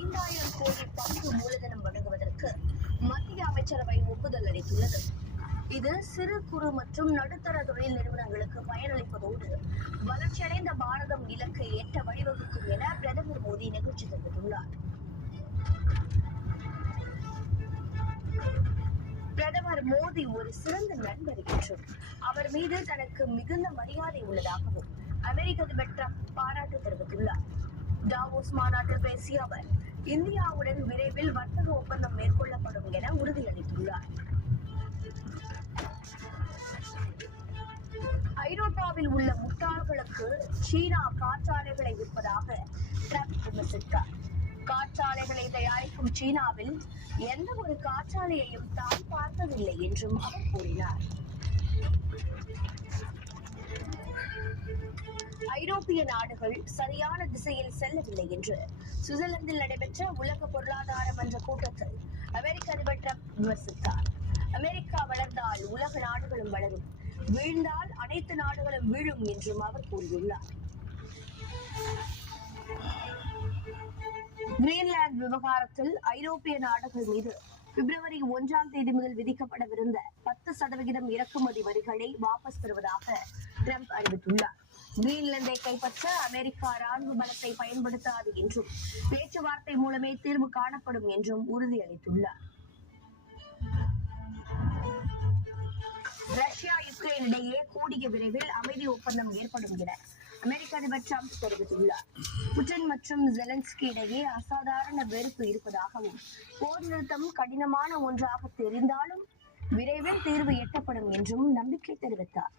5,000 கோடி பங்கு மூலதனம் வழங்குவதற்கு மத்திய அமைச்சரவை ஒப்புதல் அளித்துள்ளது. இது சிறு குறு மற்றும் நடுத்தர தொழில் நிறுவனங்களுக்கு பயனளிப்பதோடு வளர்ச்சியடைந்த பாரதம் இலக்கை எட்ட வழிவகுக்கும் என பிரதமர் மோடி நிகழ்ச்சி தெரிவித்துள்ளார். பிரதமர் மோடி ஒரு சிறந்த நண்பர் என்றும் அவர் மீது தனக்கு மிகுந்த மரியாதை உள்ளதாகவும் அமெரிக்க அதிபர் டிரம்ப் பாராட்டு தெரிவித்துள்ளார். டாவோஸ் மாநாட்டில் பேசிய அவர் இந்தியாவுடன் விரைவில் வர்த்தக ஒப்பந்தம் மேற்கொள்ளப்படும் என உறுதியளித்துள்ளார். ஐரோப்பாவில் உள்ள முட்டாள்களுக்கு சீனா காற்றாலைகளை விற்பதாக டிரம்ப் விமர்சித்தார். காற்றாலைகளை தயாரிக்கும் சீனாவில் எந்த ஒரு காற்றாலையையும் தான் பார்த்ததில்லை என்றும் அவர் கூறினார். ஐரோப்பிய நாடுகள் சரியான திசையில் செல்லவில்லை என்று சுவிட்சர்லாந்தில் நடைபெற்ற உலக பொருளாதார மன்ற கூட்டத்தில் அமெரிக்க அதிபர் டிரம்ப் விமர்சித்தார். அமெரிக்கா வளர்ந்தால் உலக நாடுகளும் வளரும், வீழ்ந்தால் அனைத்து நாடுகளும் வீழும் என்றும் அவர் கூறியுள்ளார். கிரீன்லாந்து விவகாரத்தில் ஐரோப்பிய நாடுகள் மீது பிப்ரவரி 1ஆம் தேதி முதல் விதிக்கப்படவிருந்த 10% இறக்குமதி வரிகளை வாபஸ் பெறுவதாக டிரம்ப் அறிவித்துள்ளார். கிரீன்லாந்தை கைப்பற்ற அமெரிக்கா ராணுவ பலத்தை பயன்படுத்தாது என்றும் பேச்சுவார்த்தை மூலமே தீர்வு காணப்படும் என்றும் உறுதியளித்துள்ளார். ரஷ்யா யுக்ரைன் இடையே கூடிய விரைவில் அமைதி ஒப்பந்தம் ஏற்படும் என அமெரிக்க அதிபர் டிரம்ப் தெரிவித்துள்ளார். புட்டின் மற்றும் ஜெலன்ஸ்கி இடையே அசாதாரண வெறுப்பு இருப்பதாகவும் போர் நிறுத்தம் கடினமான ஒன்றாக தெரிந்தாலும் விரைவில் தீர்வு எட்டப்படும் என்றும் நம்பிக்கை தெரிவித்தார்.